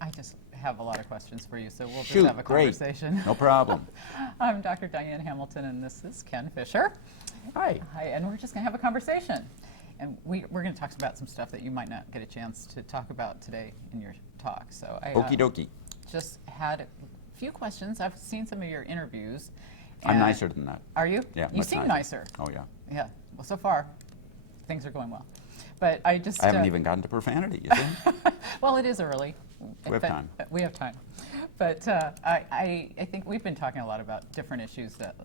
I just have a lot of questions for you, so we'll just Shoot, have a great. conversation. No problem. I'm Dr. Diane Hamilton, and this is Ken Fisher. Hi. Hi, and we're just going to have a conversation. And we're going to talk about some stuff that you might not get a chance to talk about today in your talk. So I Okie dokie. just had a few questions. I've seen some of your interviews. I'm and nicer than that. Are you? Yeah, You much seem nicer. nicer. Oh, yeah. Yeah. Well, so far, things are going well. But I just... I haven't even gotten to profanity, you see? Well, it is early. We have time. We have time. But I think we've been talking a lot about different issues that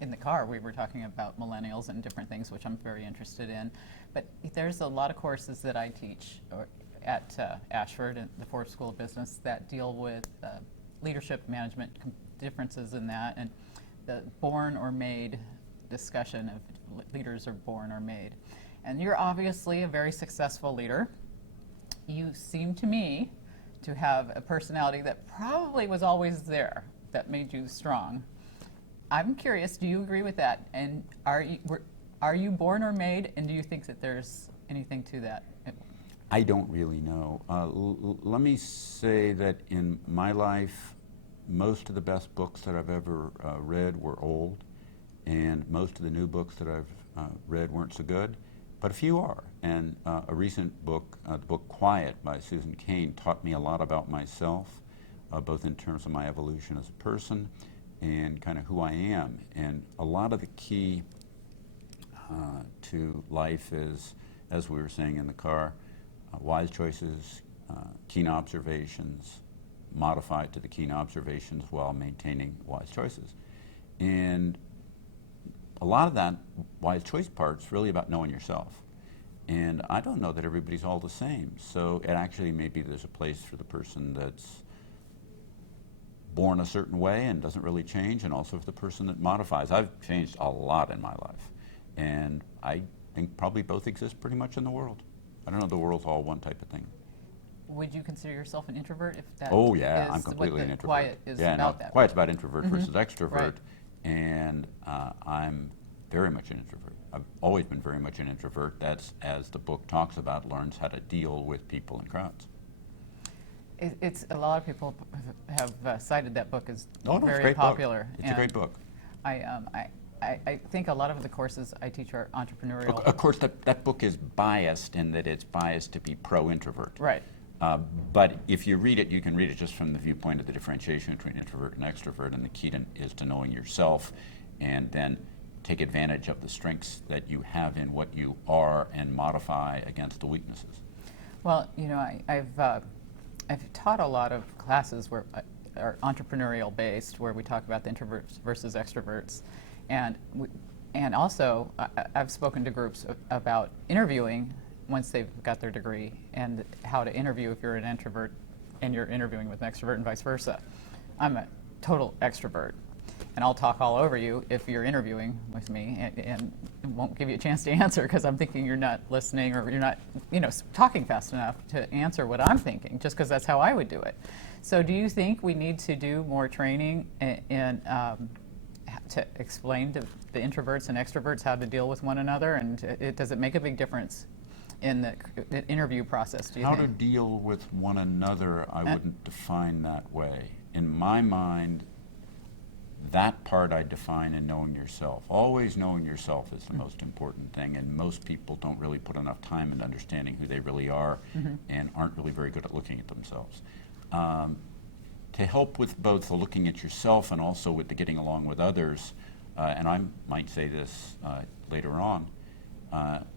in the car. We were talking about millennials and different things, which I'm very interested in. But there's a lot of courses that I teach at Ashford, at the Ford School of Business, that deal with leadership management differences in that, and the born or made discussion of leaders are born or made. And you're obviously a very successful leader. You seem to me to have a personality that probably was always there, that made you strong. I'm curious, do you agree with that? And are you born or made, and do you think that there's anything to that? I don't really know. Let me say that in my life, most of the best books that I've ever read were old, and most of the new books that I've read weren't so good, but a few are. And a recent book, the book Quiet by Susan Cain, taught me a lot about myself, both in terms of my evolution as a person and kind of who I am. And a lot of the key to life is, as we were saying in the car, wise choices, keen observations, modified to the keen observations while maintaining wise choices. And a lot of that wise choice part's really about knowing yourself. And I don't know that everybody's all the same. So it actually maybe there's a place for the person that's born a certain way and doesn't really change, and also for the person that modifies. I've changed a lot in my life. And I think probably both exist pretty much in the world. I don't know, the world's all one type of thing. Would you consider yourself an introvert if that Oh yeah, is I'm completely an what the introvert. Quiet is yeah, about no, that? Quiet's about introvert versus extrovert, Right. and I'm very much an introvert. I've always been very much an introvert. That's, as the book talks about, learns how to deal with people and crowds. It's a lot of people have cited that book as Oh, no, it's a very great popular. book. It's a great book. I think a lot of the courses I teach are entrepreneurial. Of course, that book is biased in that it's biased to be pro-introvert. Right. But if you read it, you can read it just from the viewpoint of the differentiation between introvert and extrovert, and the key is to knowing yourself, and then take advantage of the strengths that you have in what you are and modify against the weaknesses. Well, you know, I've taught a lot of classes where are entrepreneurial based, where we talk about the introverts versus extroverts, and also I've spoken to groups about interviewing once they've got their degree, and how to interview if you're an introvert and you're interviewing with an extrovert and vice versa. I'm a total extrovert, and I'll talk all over you if you're interviewing with me, and won't give you a chance to answer because I'm thinking you're not listening, or you're not, talking fast enough to answer what I'm thinking, just because that's how I would do it. So do you think we need to do more training in to explain to the introverts and extroverts how to deal with one another, and does it make a big difference in the interview process, do you How think? to deal with one another, I wouldn't define that way. In my mind, that part I define in knowing yourself. Always knowing yourself is the most important thing, and most people don't really put enough time into understanding who they really are and aren't really very good at looking at themselves. To help with both the looking at yourself and also with the getting along with others, and I might say this later on,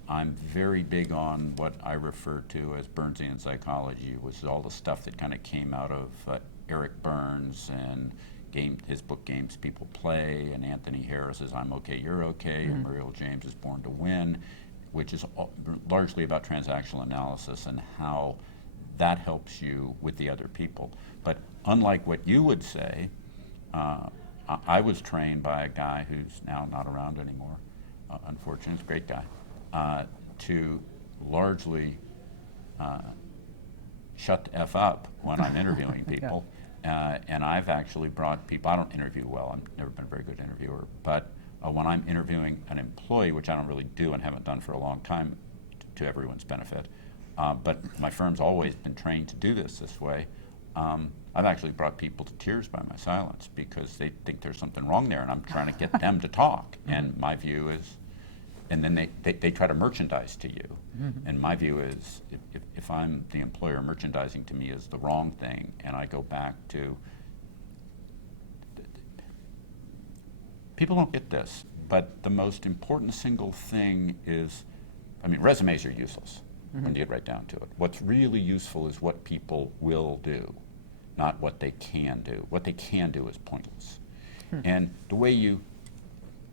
I'm very big on what I refer to as Burnsian psychology, which is all the stuff that kind of came out of Eric Burns and his book Games People Play, and Anthony Harris's I'm Okay, You're Okay, and Muriel James's Born to Win, which is largely about transactional analysis and how that helps you with the other people. But unlike what you would say, I was trained by a guy who's now not around anymore, unfortunately, he's a great guy, to largely shut the F up when I'm interviewing people. And I've actually brought people, I don't interview well, I've never been a very good interviewer, but when I'm interviewing an employee, which I don't really do and haven't done for a long time to everyone's benefit, but my firm's always been trained to do this way. I've actually brought people to tears by my silence because they think there's something wrong there, and I'm trying to get them to talk. And my view is, and then they try to merchandise to you. And my view is, if I'm the employer, merchandising to me is the wrong thing, and I go back to, people don't get this, but the most important single thing is, I mean, resumes are useless when you get right down to it. What's really useful is what people will do, not what they can do. What they can do is pointless. And the way you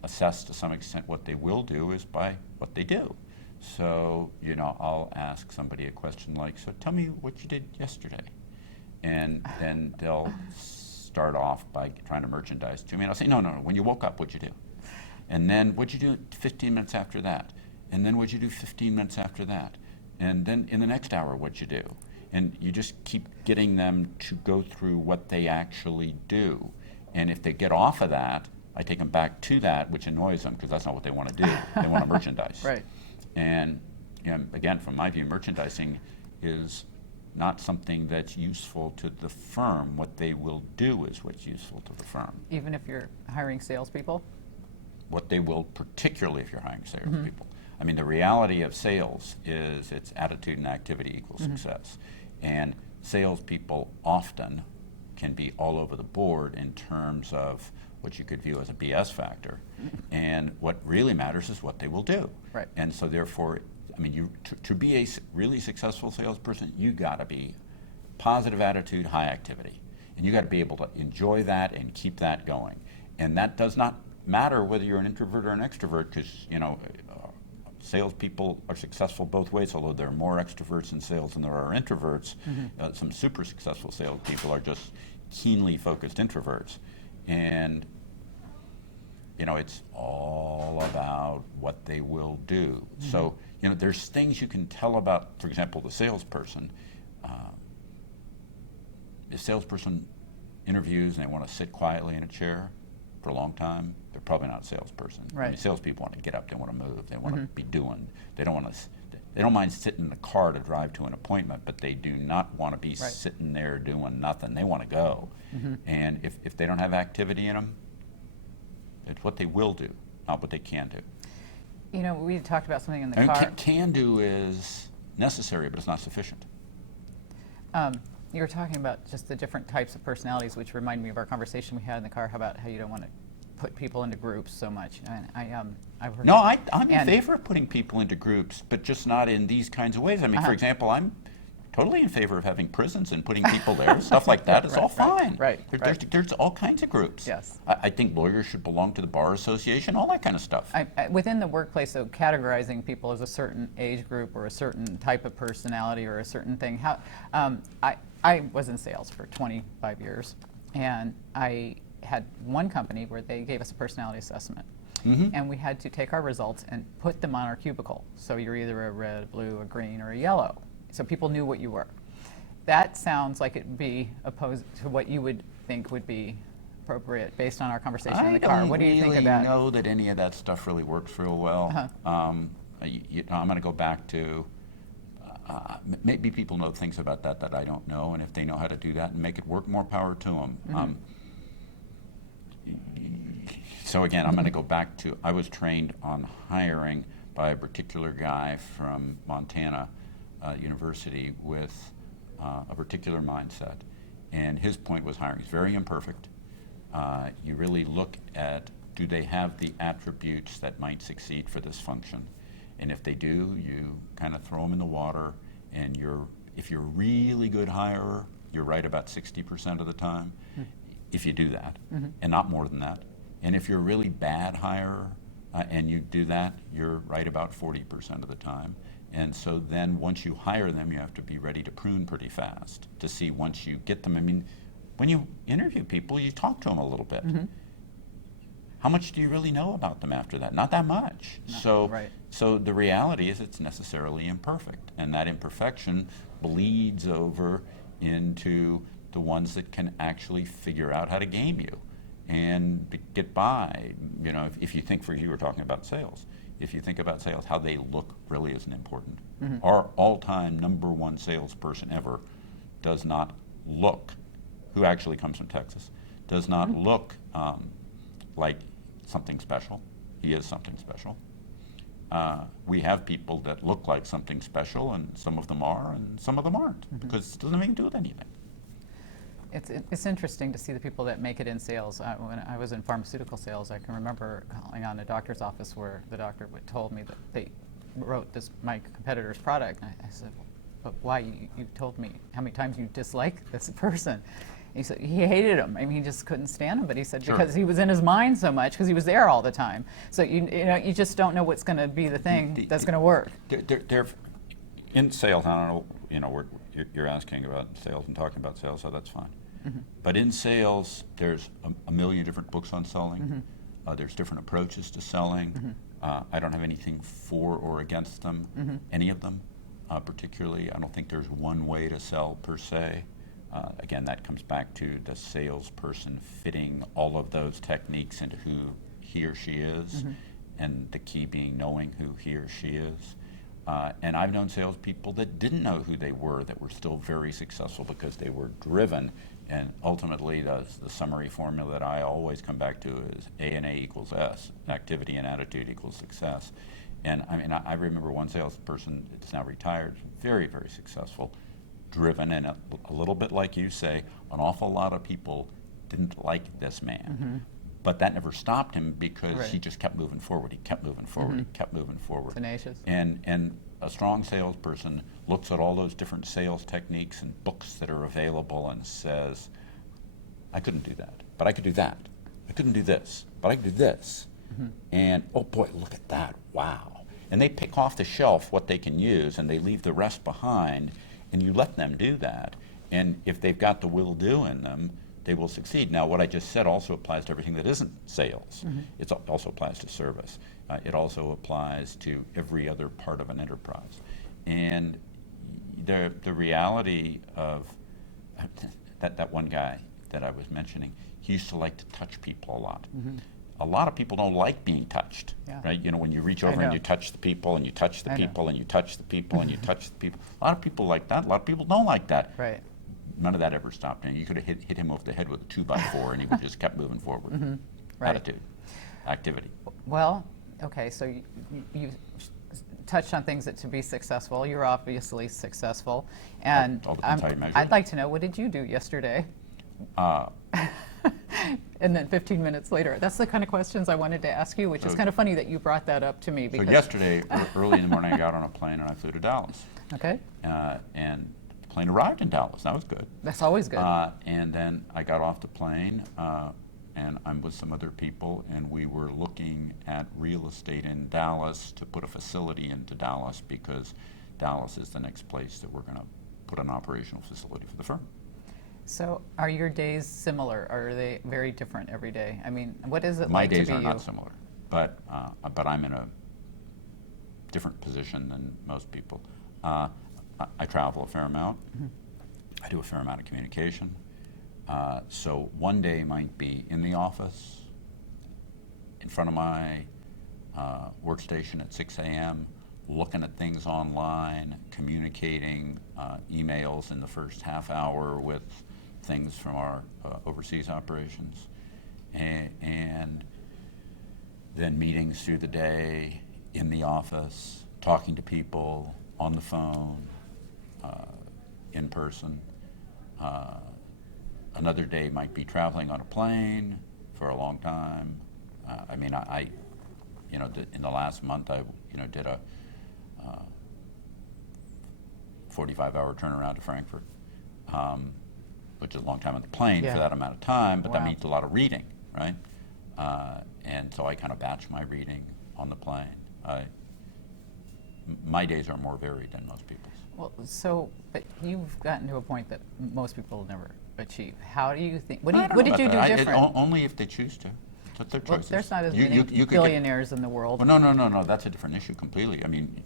assess to some extent what they will do is by what they do. So, you know, I'll ask somebody a question like, so tell me what you did yesterday. And then they'll start off by trying to merchandise to me. And I'll say, no, when you woke up, what'd you do? And then what'd you do 15 minutes after that? And then what'd you do 15 minutes after that? And then in the next hour, what'd you do? And you just keep getting them to go through what they actually do. And if they get off of that, I take them back to that, which annoys them because that's not what they want to do. They want to merchandise. Right. And you know, again, from my view, merchandising is not something that's useful to the firm. What they will do is what's useful to the firm. Even if you're hiring salespeople? What they will, particularly if you're hiring salespeople. I mean, the reality of sales is it's attitude and activity equals success. And salespeople often can be all over the board in terms of what you could view as a BS factor. And what really matters is what they will do. Right. And so therefore, I mean, to be a really successful salesperson, you got to be positive attitude, high activity. And you got to be able to enjoy that and keep that going. And that does not matter whether you're an introvert or an extrovert, because, you know, salespeople are successful both ways, although there are more extroverts in sales than there are introverts. Some super successful salespeople are just keenly focused introverts. And, you know, it's all about what they will do. So, you know, there's things you can tell about, for example, the salesperson. The salesperson interviews and they want to sit quietly in a chair for a long time, they're probably not a salesperson. Right. I mean, salespeople want to get up, they want to move, they want to be doing. They don't want to. They don't mind sitting in the car to drive to an appointment, but they do not want to be sitting there doing nothing. They want to go. And if they don't have activity in them, it's what they will do, not what they can do. You know, we talked about something in the And car. can do is necessary, but it's not sufficient. You were talking about just the different types of personalities, which remind me of our conversation we had in the car about how you don't want to put people into groups so much. And I've heard. No, I'm in favor of putting people into groups, but just not in these kinds of ways. I mean, for example, I'm totally in favor of having prisons and putting people there, stuff like that. It's all fine. Right. There's all kinds of groups. Yes. I think lawyers should belong to the bar association, all that kind of stuff. Within the workplace, so categorizing people as a certain age group or a certain type of personality or a certain thing. How I was in sales for 25 years, and I had one company where they gave us a personality assessment. And we had to take our results and put them on our cubicle. So you're either a red, a blue, a green, or a yellow. So people knew what you were. That sounds like it'd be opposed to what you would think would be appropriate based on our conversation in the car. What do you think of that? I don't really know that any of that stuff really works real well. I'm going to go back to, maybe people know things about that I don't know, and if they know how to do that and make it work, more power to them. So again, I'm going to go back to, I was trained on hiring by a particular guy from Montana University with a particular mindset. And his point was hiring is very imperfect. You really look at, do they have the attributes that might succeed for this function? And if they do, you kind of throw them in the water, and if you're a really good hirer, you're right about 60% of the time, if you do that, and not more than that. And if you're a really bad hirer and you do that, you're right about 40% of the time. And so then once you hire them, you have to be ready to prune pretty fast to see once you get them. I mean, when you interview people, you talk to them a little bit. How much do you really know about them after that? Not that much. So the reality is it's necessarily imperfect. And that imperfection bleeds over into the ones that can actually figure out how to game you and get by. You know, if you think, you were talking about sales, if you think about sales, how they look really isn't important. Our all-time #1 salesperson ever does not look, who actually comes from Texas, does not look like something special. He is something special. We have people that look like something special, and some of them are, and some of them aren't, because it doesn't have anything to do with anything. It's interesting to see the people that make it in sales. When I was in pharmaceutical sales, I can remember calling on a doctor's office where the doctor told me that they wrote my competitor's product. And I said, but why? You told me how many times you dislike this person. He said he hated him. I mean, he just couldn't stand him. But he said because he was in his mind so much, because he was there all the time. So you just don't know what's going to be the thing that's going to work. In sales, I don't know. You're asking about sales and talking about sales, so that's fine. But in sales, there's a million different books on selling. There's different approaches to selling. I don't have anything for or against them, any of them particularly. I don't think there's one way to sell per se. Again, that comes back to the salesperson fitting all of those techniques into who he or she is, and the key being knowing who he or she is. And I've known salespeople that didn't know who they were that were still very successful because they were driven. And ultimately, the summary formula that I always come back to is A&A equals S, activity and attitude equals success. And I mean, I remember one salesperson that's now retired, very, very successful, driven, and a little bit like you say, an awful lot of people didn't like this man. But that never stopped him because he just kept moving forward. He kept moving forward. He kept moving forward. Tenacious. And a strong salesperson looks at all those different sales techniques and books that are available and says, I couldn't do that, but I could do that. I couldn't do this, but I could do this. And oh boy, look at that, wow. And they pick off the shelf what they can use and they leave the rest behind, and you let them do that. And if they've got the will-do in them, they will succeed. Now, what I just said also applies to everything that isn't sales. It also applies to service. It also applies to every other part of an enterprise. And the reality of that one guy that I was mentioning, he used to like to touch people a lot. A lot of people don't like being touched, right? You know, when you reach over and you touch the people, and you touch the people, and you touch the people, and you touch the people. A lot of people like that. A lot of people don't like that. Right. None of that ever stopped him. You could have hit him over the head with a 2x4, and he would just kept moving forward. Right. Attitude, activity. Well, okay, so you touched on things that to be successful. You're obviously successful, and all depends how you measure I'd it. like to know, what did you do yesterday? And then 15 minutes later. That's the kind of questions I wanted to ask you, which is kind of funny that you brought that up to me. Because So yesterday, early in the morning, I got on a plane and I flew to Dallas. Okay. And the plane arrived in Dallas. That was good. That's always good. And then I got off the plane, and I'm with some other people, and we were looking at real estate in Dallas to put a facility into Dallas, because Dallas is the next place that we're going to put an operational facility for the firm. So are your days similar? Or are they very different every day? I mean, what is it My like to be days you? are not similar, but I'm in a different position than most people. I travel a fair amount. I do a fair amount of communication. So one day might be in the office, in front of my workstation at 6 a.m., looking at things online, communicating emails in the first half hour with things from our overseas operations, and then meetings through the day, in the office, talking to people, on the phone, in person. Another day might be traveling on a plane for a long time. I mean, in the last month, I did a 45-hour turnaround to Frankfurt, which is a long time on the plane for that amount of time, but that means a lot of reading, right? And so I kind of batch my reading on the plane. My days are more varied than most people's. Well, but you've gotten to a point that most people never achieve. How do you think? What I don't did know you do about that. different? Only if they choose to. That's their choices. There's not as You many could billionaires in the world. Well, no. That's a different issue completely. I mean,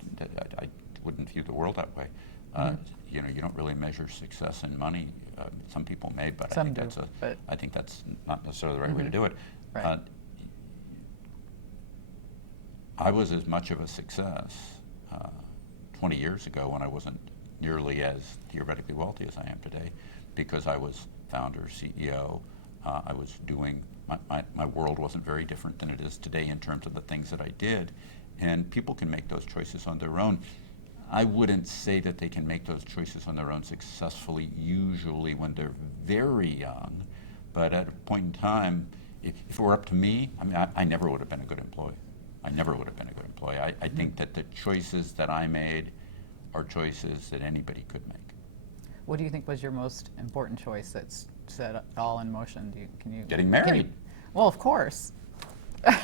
I wouldn't view the world that way. You don't really measure success in money. Some people may, but Some I think that's not necessarily the right way to do it. Right. I was as much of a success 20 years ago when I wasn't nearly as theoretically wealthy as I am today, because I was founder, CEO. I was doing, my world wasn't very different than it is today in terms of the things that I did. And people can make those choices on their own. I wouldn't say that they can make those choices on their own successfully, usually when they're very young. But at a point in time, if it were up to me, I mean, I never would have been a good employee. I never would have been a good employee. I think that the choices that I made are choices that anybody could make. What do you think was your most important choice that's set it all in motion? Getting married. Well, of course. I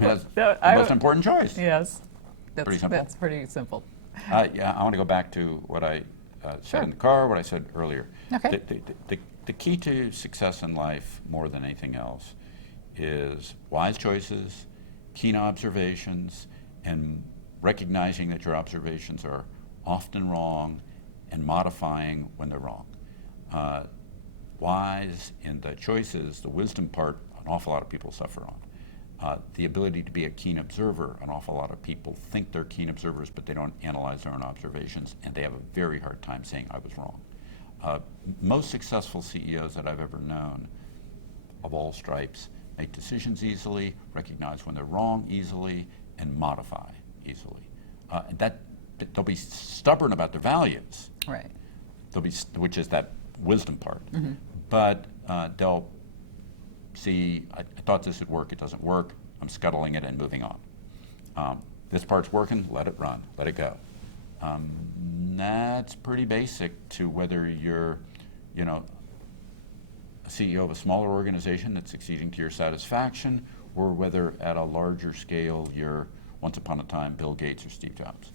mean, that's the most important choice. Yes. Pretty simple. That's pretty simple. Yeah, I want to go back to what I said in the car, what I said earlier. Okay. The key to success in life, more than anything else, is wise choices, keen observations, and recognizing that your observations are often wrong and modifying when they're wrong. Wise in the choices, the wisdom part, an awful lot of people suffer on. The ability to be a keen observer, an awful lot of people think they're keen observers, but they don't analyze their own observations, and they have a very hard time saying, I was wrong. Most successful CEOs that I've ever known, of all stripes, make decisions easily, recognize when they're wrong easily, and modify easily. They'll be stubborn about their values. Right. Which is that wisdom part. Mm-hmm. But they'll see, I thought this would work, it doesn't work, I'm scuttling it and moving on. This part's working, let it run, let it go. That's pretty basic to whether you're, a CEO of a smaller organization that's succeeding to your satisfaction, or whether at a larger scale you're, once upon a time, Bill Gates or Steve Jobs.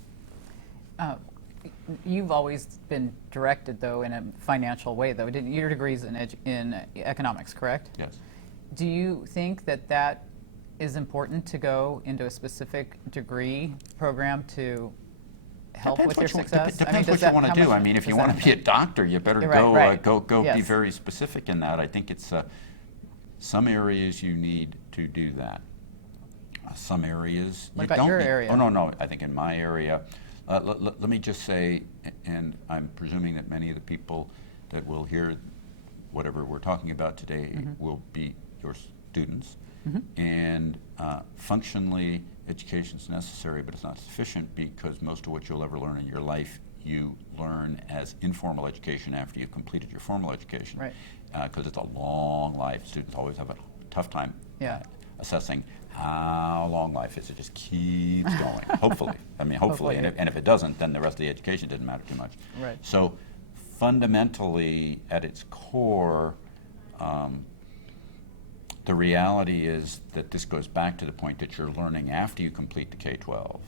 You've always been directed, though, in a financial way, though. Your degree's in economics, correct? Yes. Do you think that is important to go into a specific degree program to help with your success? Depends what you want to do. I mean, if you want to be a doctor, you better go Yes. be very specific in that. I think it's some areas you need to do that. Some areas What you about don't your need. area? Oh, no. I think in my area, let me just say, and I'm presuming that many of the people that will hear whatever we're talking about today will be your students. Mm-hmm. And functionally, education is necessary, but it's not sufficient, because most of what you'll ever learn in your life you learn as informal education after you've completed your formal education. Right. Because it's a long life. Students always have a tough time assessing how long life is. It just keeps going, hopefully. I mean, hopefully. And if it doesn't, then the rest of the education didn't matter too much. Right. So fundamentally, at its core, the reality is that this goes back to the point that you're learning after you complete the K-12,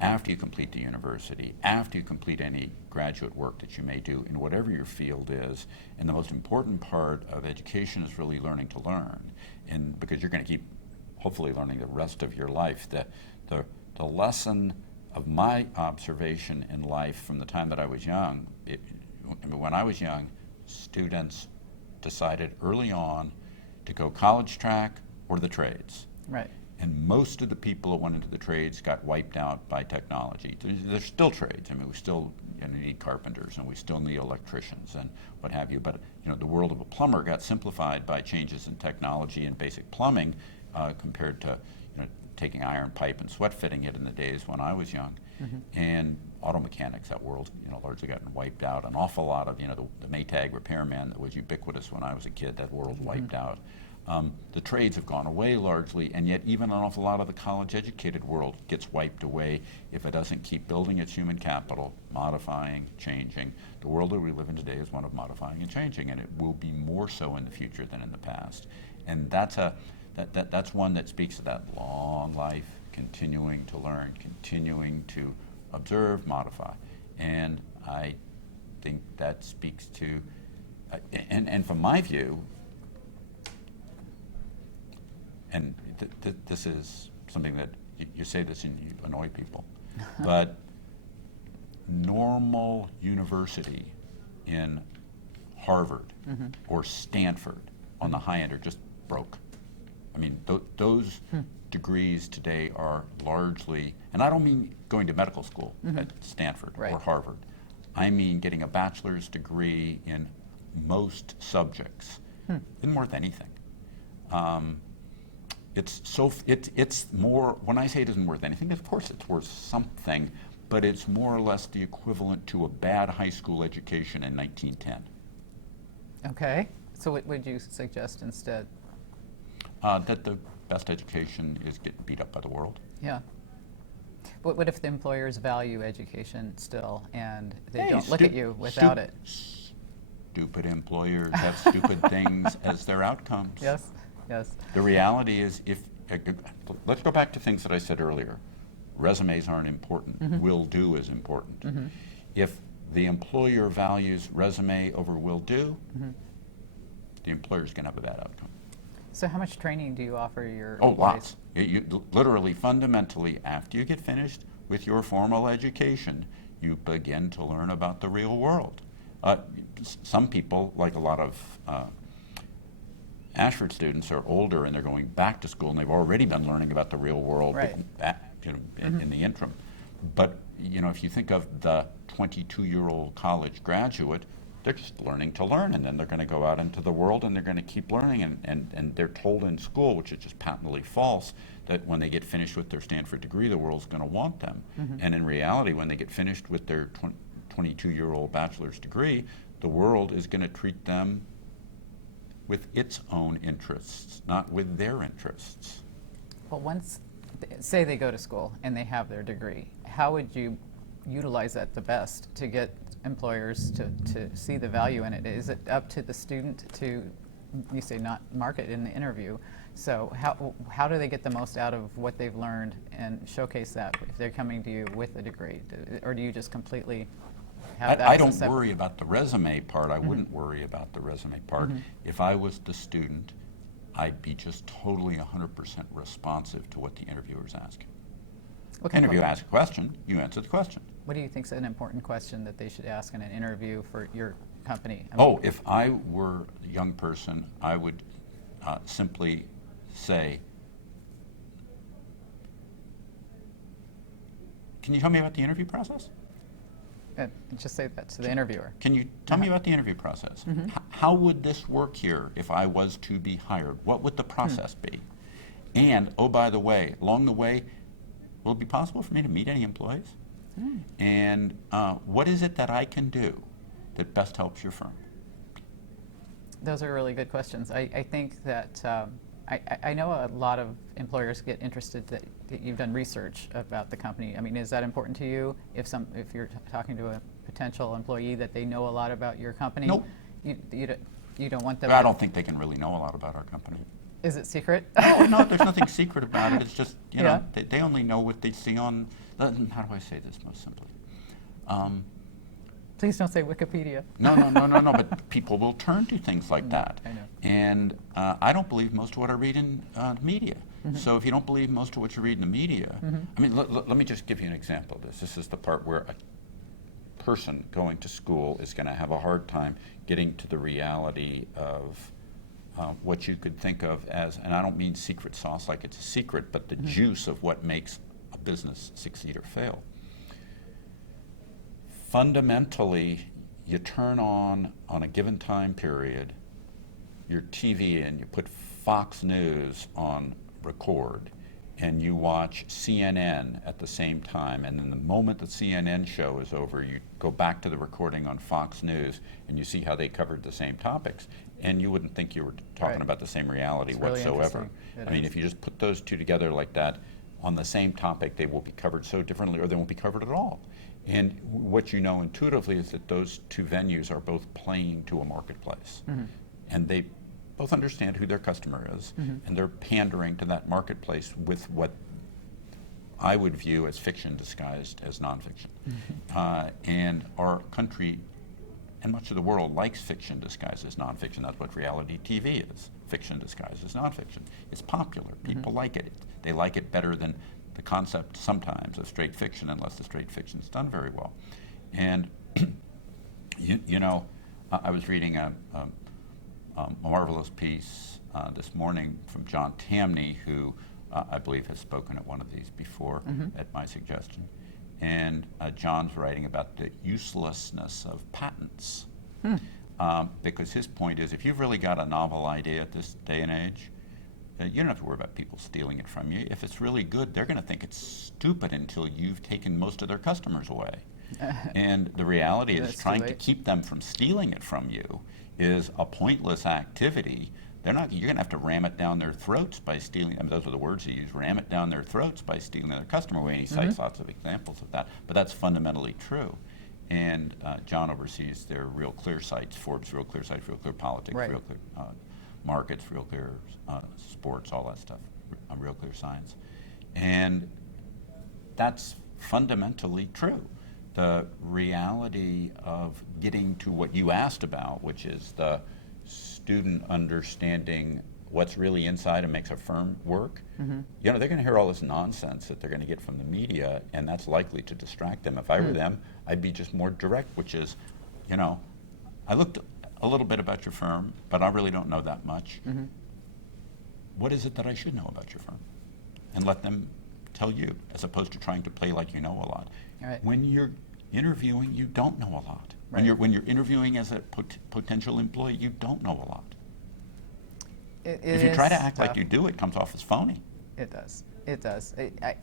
after you complete the university, after you complete any graduate work that you may do in whatever your field is. And the most important part of education is really learning to learn, and because you're going to keep hopefully learning the rest of your life. The lesson of my observation in life from the time that I was young, when I was young, students decided early on to go college track or the trades. Right. And most of the people that went into the trades got wiped out by technology. There's still trades. I mean, we still need carpenters, and we still need electricians and what have you. But the world of a plumber got simplified by changes in technology and basic plumbing compared to taking iron pipe and sweat fitting it in the days when I was young. Mm-hmm. And auto mechanics, that world largely gotten wiped out. An awful lot of the Maytag repairman that was ubiquitous when I was a kid, that world wiped out. The trades have gone away largely, and yet even an awful lot of the college-educated world gets wiped away if it doesn't keep building its human capital, modifying, changing. The world that we live in today is one of modifying and changing, and it will be more so in the future than in the past. And that's one that speaks to that long life, continuing to learn, continuing to observe, modify. And I think that speaks to, and from my view, and this is something that you say this and you annoy people, but normal university in Harvard or Stanford on the high end are just broke. I mean, those degrees today are largely, and I don't mean going to medical school at Stanford or Harvard. I mean getting a bachelor's degree in most subjects isn't worth anything. It's more, when I say it isn't worth anything, of course it's worth something, but it's more or less the equivalent to a bad high school education in 1910. Okay. So what would you suggest instead? That the best education is get beat up by the world. Yeah. What if the employers value education still and they Hey, don't look at you without it? Stupid employers have stupid things as their outcomes. Yes, yes. The reality is, let's go back to things that I said earlier. Resumes aren't important. Will do is important. If the employer values resume over will do, the employer's going to have a bad outcome. So how much training do you offer your Oh, employees? lots. You literally, fundamentally, after you get finished with your formal education, you begin to learn about the real world. Some people, like a lot of Ashford students, are older and they're going back to school and they've already been learning about the real world in the interim. But if you think of the 22-year-old college graduate, they're just learning to learn, and then they're going to go out into the world and they're going to keep learning, and they're told in school, which is just patently false, that when they get finished with their Stanford degree, the world's going to want them. And in reality, when they get finished with their 22-year-old bachelor's degree, the world is going to treat them with its own interests, not with their interests. Well, say they go to school and they have their degree, how would you utilize that the best to get employers to see the value in it? Is it up to the student to, you say, not market in the interview? So how do they get the most out of what they've learned and showcase that if they're coming to you with a degree? Or do you just completely have that? I don't worry about the resume part. I wouldn't worry about the resume part. If I was the student, I'd be just totally 100% responsive to what the interviewer's asking. Interview asks a question, you answer the question. What do you think is an important question that they should ask in an interview for your company? If I were a young person, I would simply say, can you tell me about the interview process? Just say that to the interviewer. Can you tell me about the interview process? How would this work here if I was to be hired? What would the process be? And, oh, by the way, along the way, will it be possible for me to meet any employees? And what is it that I can do that best helps your firm? Those are really good questions. I think that I know a lot of employers get interested that you've done research about the company. I mean, is that important to you? If you're talking to a potential employee, that they know a lot about your company? Nope. You don't want them. I don't think they can really know a lot about our company. Is it secret? No, there's nothing secret about it. It's just, they only know what they see on, how do I say this most simply? Please don't say Wikipedia. No, but people will turn to things like that. I know. And I don't believe most of what I read in media. So if you don't believe most of what you read in the media, I mean, let me just give you an example of this. This is the part where a person going to school is going to have a hard time getting to the reality of what you could think of as, and I don't mean secret sauce like it's a secret, but the juice of what makes a business succeed or fail. Fundamentally, you turn on a given time period, your TV, and you put Fox News on record, and you watch CNN at the same time, and then the moment the CNN show is over, you go back to the recording on Fox News, and you see how they covered the same topics, and you wouldn't think you were talking about the same reality whatsoever. I mean, if you just put those two together like that, on the same topic, they will be covered so differently, or they won't be covered at all. And what you know intuitively is that those two venues are both playing to a marketplace. And they both understand who their customer is, and they're pandering to that marketplace with what I would view as fiction disguised as nonfiction. And our country and much of the world likes fiction disguised as nonfiction. That's what reality TV is, fiction disguised as nonfiction. It's popular. People like it. They like it better than the concept sometimes of straight fiction, unless the straight fiction is done very well. And I was reading a marvelous piece this morning from John Tamney, who I believe, has spoken at one of these before at my suggestion. And John's writing about the uselessness of patents. Because his point is, if you've really got a novel idea at this day and age, you don't have to worry about people stealing it from you. If it's really good, they're going to think it's stupid until you've taken most of their customers away. And the reality is trying to keep them from stealing it from you is a pointless activity. You're going to have to ram it down their throats by stealing. I mean, those are the words he used, ram it down their throats by stealing their customer away. And he cites lots of examples of that. But that's fundamentally true. And John oversees their Real Clear sites, Forbes Real Clear sites, Real Clear Politics, Real Clear Markets, Real Clear Sports, all that stuff, Real Clear Science. And that's fundamentally true. The reality of getting to what you asked about, which is the student understanding what's really inside and makes a firm work, you know, they're going to hear all this nonsense that they're going to get from the media, and that's likely to distract them. If I were them, I'd be just more direct, which is, you know, I looked a little bit about your firm, but I really don't know that much. What is it that I should know about your firm? And let them tell you, as opposed to trying to play like you know a lot. When you're interviewing, you don't know a lot. When you're interviewing as a potential employee, you don't know a lot. If you try to act like you do, it comes off as phony. It does. It does.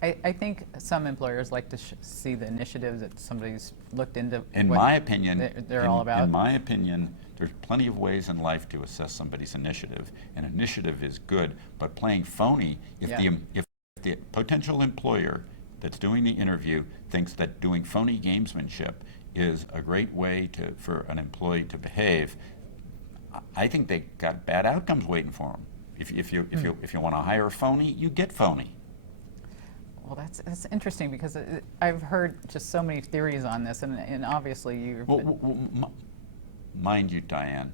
I think some employers like to see the initiatives that somebody's looked into. In my opinion, they're all about. In my opinion, there's plenty of ways in life to assess somebody's initiative. An initiative is good, but playing phony, if the potential employer that's doing the interview thinks that doing phony gamesmanship is a great way for an employee to behave, I think they got bad outcomes waiting for them. If you want to hire a phony, you get phony. Well, that's interesting because I've heard just so many theories on this, and obviously you. Mind you, Diane,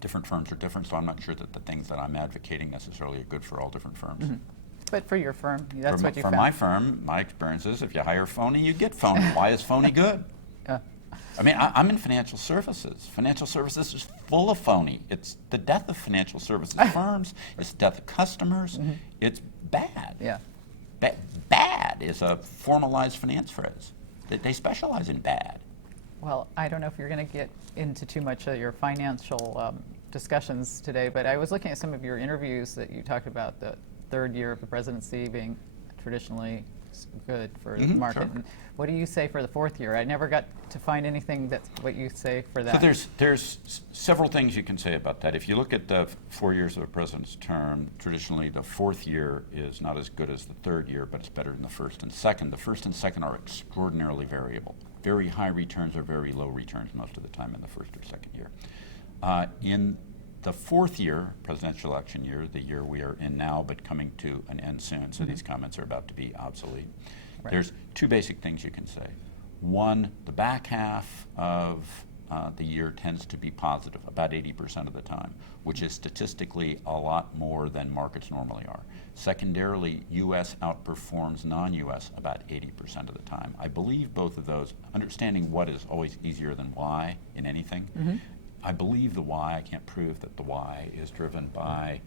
different firms are different, so I'm not sure that the things that I'm advocating necessarily are good for all different firms. But for your firm, that's what you found. For my firm, my experience is if you hire phony, you get phony. Why is phony good? I mean, I'm in financial services. Financial services is full of phony. It's the death of financial services firms. It's the death of customers. It's bad. Bad is a formalized finance phrase. They specialize in bad. Well, I don't know if you're going to get into too much of your financial discussions today, but I was looking at some of your interviews that you talked about the third year of the presidency being traditionally good for the market. And what do you say for the fourth year? I never got to find anything that's what you say for that. So there's several things you can say about that. If you look at the 4 years of a president's term, traditionally the fourth year is not as good as the third year, but it's better than the first and second. The first and second are extraordinarily variable. Very high returns or very low returns most of the time in the first or second year. In the fourth year, presidential election year, the year we are in now but coming to an end soon, so these comments are about to be obsolete. There's two basic things you can say. One, the back half of the year tends to be positive, about 80% of the time, which is statistically a lot more than markets normally are. Secondarily, U.S. outperforms non-U.S. about 80% of the time. I believe both of those, understanding what is always easier than why in anything. I believe the why, I can't prove that the why is driven by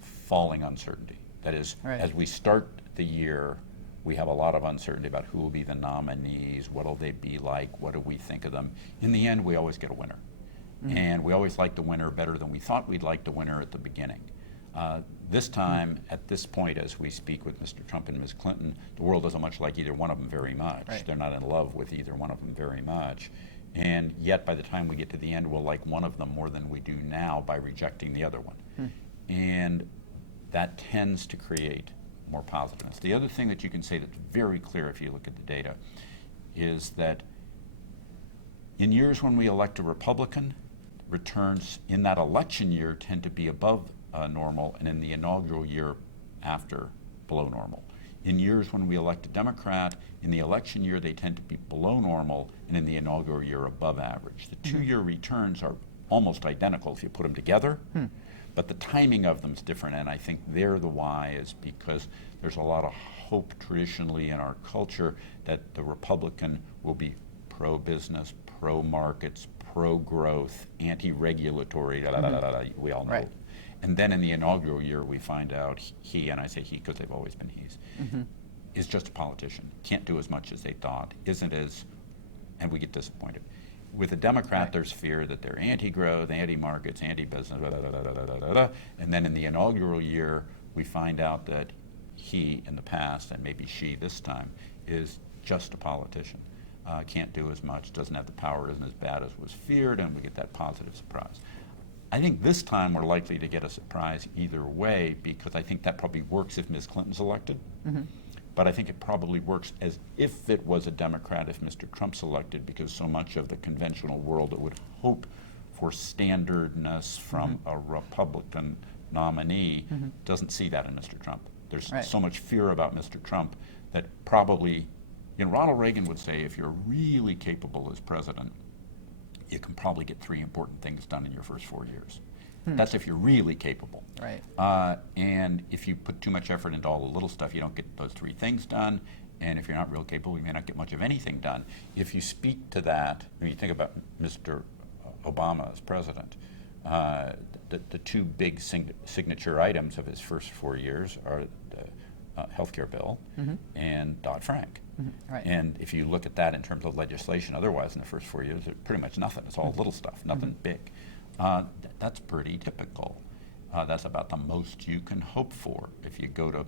falling uncertainty. That is, as we start the year, we have a lot of uncertainty about who will be the nominees, what will they be like, what do we think of them. In the end, we always get a winner. And we always like the winner better than we thought we'd like the winner at the beginning. This time, at this point, as we speak with Mr. Trump and Ms. Clinton, the world doesn't much like either one of them very much. They're not in love with either one of them very much. And yet, by the time we get to the end, we'll like one of them more than we do now by rejecting the other one. And that tends to create more positiveness. The other thing that you can say that's very clear if you look at the data is that in years when we elect a Republican, returns in that election year tend to be above normal, and in the inaugural year after, below normal. In years when we elect a Democrat, in the election year they tend to be below normal, and in the inaugural year above average. The two-year returns are almost identical if you put them together, but the timing of them is different, and I think there the why is because there's a lot of hope traditionally in our culture that the Republican will be pro-business, pro-markets, pro-growth, anti-regulatory, we all know. And then in the inaugural year, we find out he, and I say he because they've always been he's, is just a politician. Can't do as much as they thought. Isn't as, and we get disappointed. With a Democrat, there's fear that they're anti-growth, anti-markets, anti-business, and then in the inaugural year, we find out that he in the past, and maybe she this time, is just a politician. Can't do as much, doesn't have the power, isn't as bad as was feared, and we get that positive surprise. I think this time we're likely to get a surprise either way, because I think that probably works if Ms. Clinton's elected. But I think it probably works as if it was a Democrat if Mr. Trump's elected, because so much of the conventional world that would hope for standardness from a Republican nominee doesn't see that in Mr. Trump. There's so much fear about Mr. Trump that probably, Ronald Reagan would say, if you're really capable as president, you can probably get 3 important things done in your first 4 years. That's if you're really capable. Right. And if you put too much effort into all the little stuff, you don't get those 3 things done. And if you're not real capable, you may not get much of anything done. If you speak to that, when you think about Mr. Obama as president, the 2 big signature items of his first 4 years are the healthcare bill and Dodd-Frank. Right. And if you look at that in terms of legislation, otherwise in the first 4 years, it's pretty much nothing. It's all little stuff, nothing big. That's pretty typical. That's about the most you can hope for. If you go to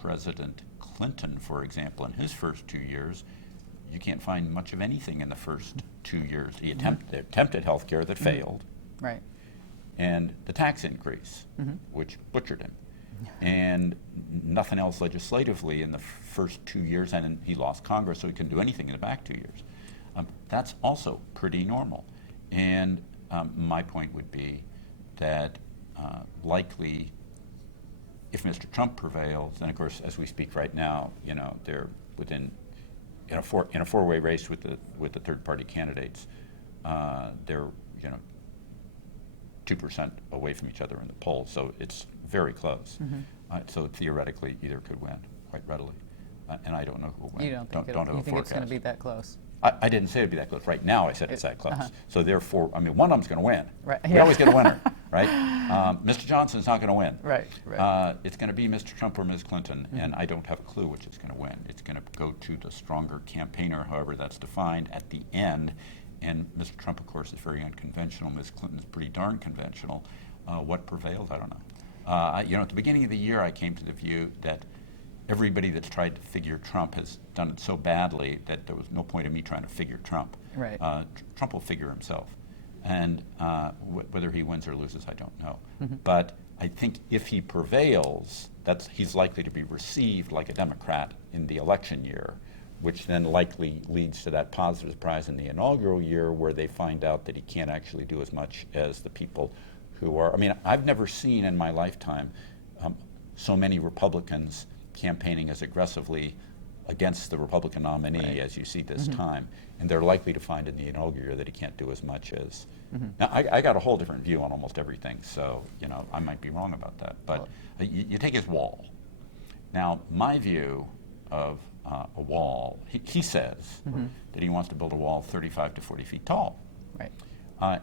President Clinton, for example, in his first 2 years, you can't find much of anything in the first 2 years. He attempted health care that failed. Right. And the tax increase, which butchered him. And nothing else legislatively in the first 2 years, and then he lost Congress, so he couldn't do anything in the back 2 years. That's also pretty normal. And my point would be that likely, if Mr. Trump prevails, then of course, as we speak right now, they're within in a four-way race with the third-party candidates. They're 2% away from each other in the polls, so it's very close. So theoretically, either could win quite readily, and I don't know who will win. You don't think, don't you think it's going to be that close? I didn't say it'd be that close. Right now, I said it's that close. So therefore, I mean, one of them's going to win. Right. We always get a winner, right? Mr. Johnson's not going to win. Right. It's going to be Mr. Trump or Ms. Clinton, and I don't have a clue which is going to win. It's going to go to the stronger campaigner, however that's defined, at the end. And Mr. Trump, of course, is very unconventional. Ms. Clinton is pretty darn conventional. What prevails, I don't know. At the beginning of the year, I came to the view that everybody that's tried to figure Trump has done it so badly that there was no point in me trying to figure Trump. Right. Trump will figure himself. And whether he wins or loses, I don't know. But I think if he prevails, he's likely to be received like a Democrat in the election year, which then likely leads to that positive surprise in the inaugural year where they find out that he can't actually do as much as the people who are. I mean, I've never seen in my lifetime so many Republicans campaigning as aggressively against the Republican nominee as you see this time, and they're likely to find in the inaugural year that he can't do as much as. Now, I got a whole different view on almost everything, so I might be wrong about that. But you take his wall. Now, my view of a wall, he says that he wants to build a wall 35 to 40 feet tall. Right.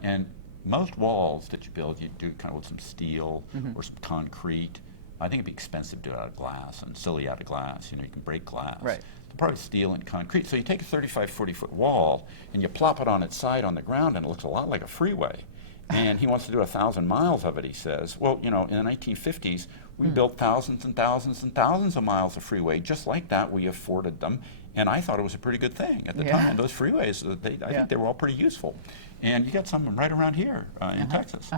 And most walls that you build, you do kind of with some steel or some concrete. I think it'd be expensive to do it out of glass and silly out of glass. You can break glass. Right. Probably steel and concrete. So you take a 35, 40-foot wall and you plop it on its side on the ground, and it looks a lot like a freeway. And he wants to do 1,000 miles of it, he says. Well, in the 1950s, we built thousands and thousands and thousands of miles of freeway. Just like that, we afforded them. And I thought it was a pretty good thing at the time. Those freeways, I think they were all pretty useful. And you got some of them right around here in Texas.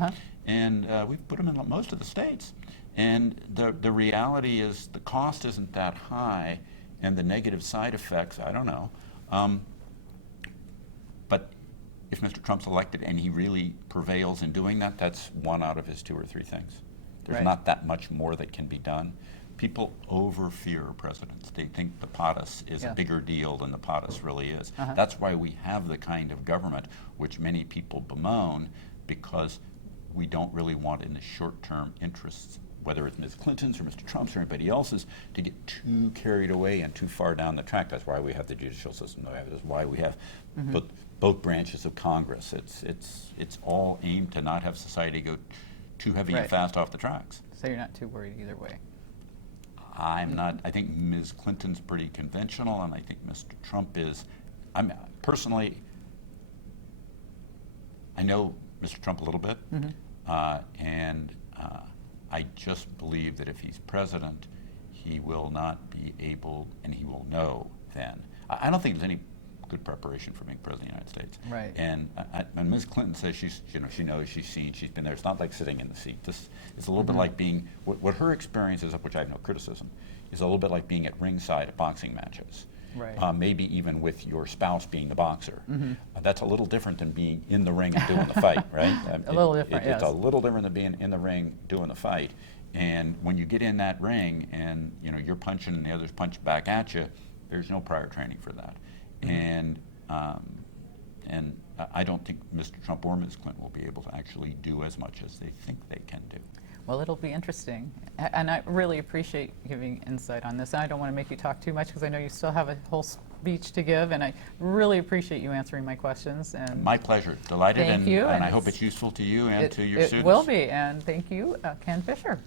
And we've put them in most of the states. And the reality is the cost isn't that high, and the negative side effects, I don't know. But if Mr. Trump's elected and he really prevails in doing that, that's one out of his 2 or 3 things. There's not that much more that can be done. People over-fear presidents. They think the POTUS is a bigger deal than the POTUS really is. That's why we have the kind of government which many people bemoan, because we don't really want in the short-term interests, whether it's Ms. Clinton's or Mr. Trump's or anybody else's, to get too carried away and too far down the track. That's why we have the judicial system. That's why we have both branches of Congress. It's all aimed to not have society go too heavy Right. and fast off the tracks. So you're not too worried either way. I'm not. I think Ms. Clinton's pretty conventional, and I think Mr. Trump is. I'm personally. I know Mr. Trump a little bit, and I just believe that if he's president, he will not be able, and he will know then. I don't think there's any good preparation for being president of the United States. Right. And when Ms. Clinton says she knows, she's seen, she's been there. It's not like sitting in the seat. This is a little bit like being what her experience is, of which I have no criticism, is a little bit like being at ringside at boxing matches. Right. Maybe even with your spouse being the boxer. That's a little different than being in the ring and doing the fight, right? A little different, It's yes. a little different than being in the ring doing the fight. And when you get in that ring and you're punching and the other's punching back at you, there's no prior training for that. And I don't think Mr. Trump or Ms. Clinton will be able to actually do as much as they think they can do. Well, it'll be interesting. And I really appreciate giving insight on this. And I don't want to make you talk too much because I know you still have a whole speech to give. And I really appreciate you answering my questions. And My pleasure. Delighted. Thank you, And I and hope it's useful to you and to your it students. will be. And thank you, Ken Fisher.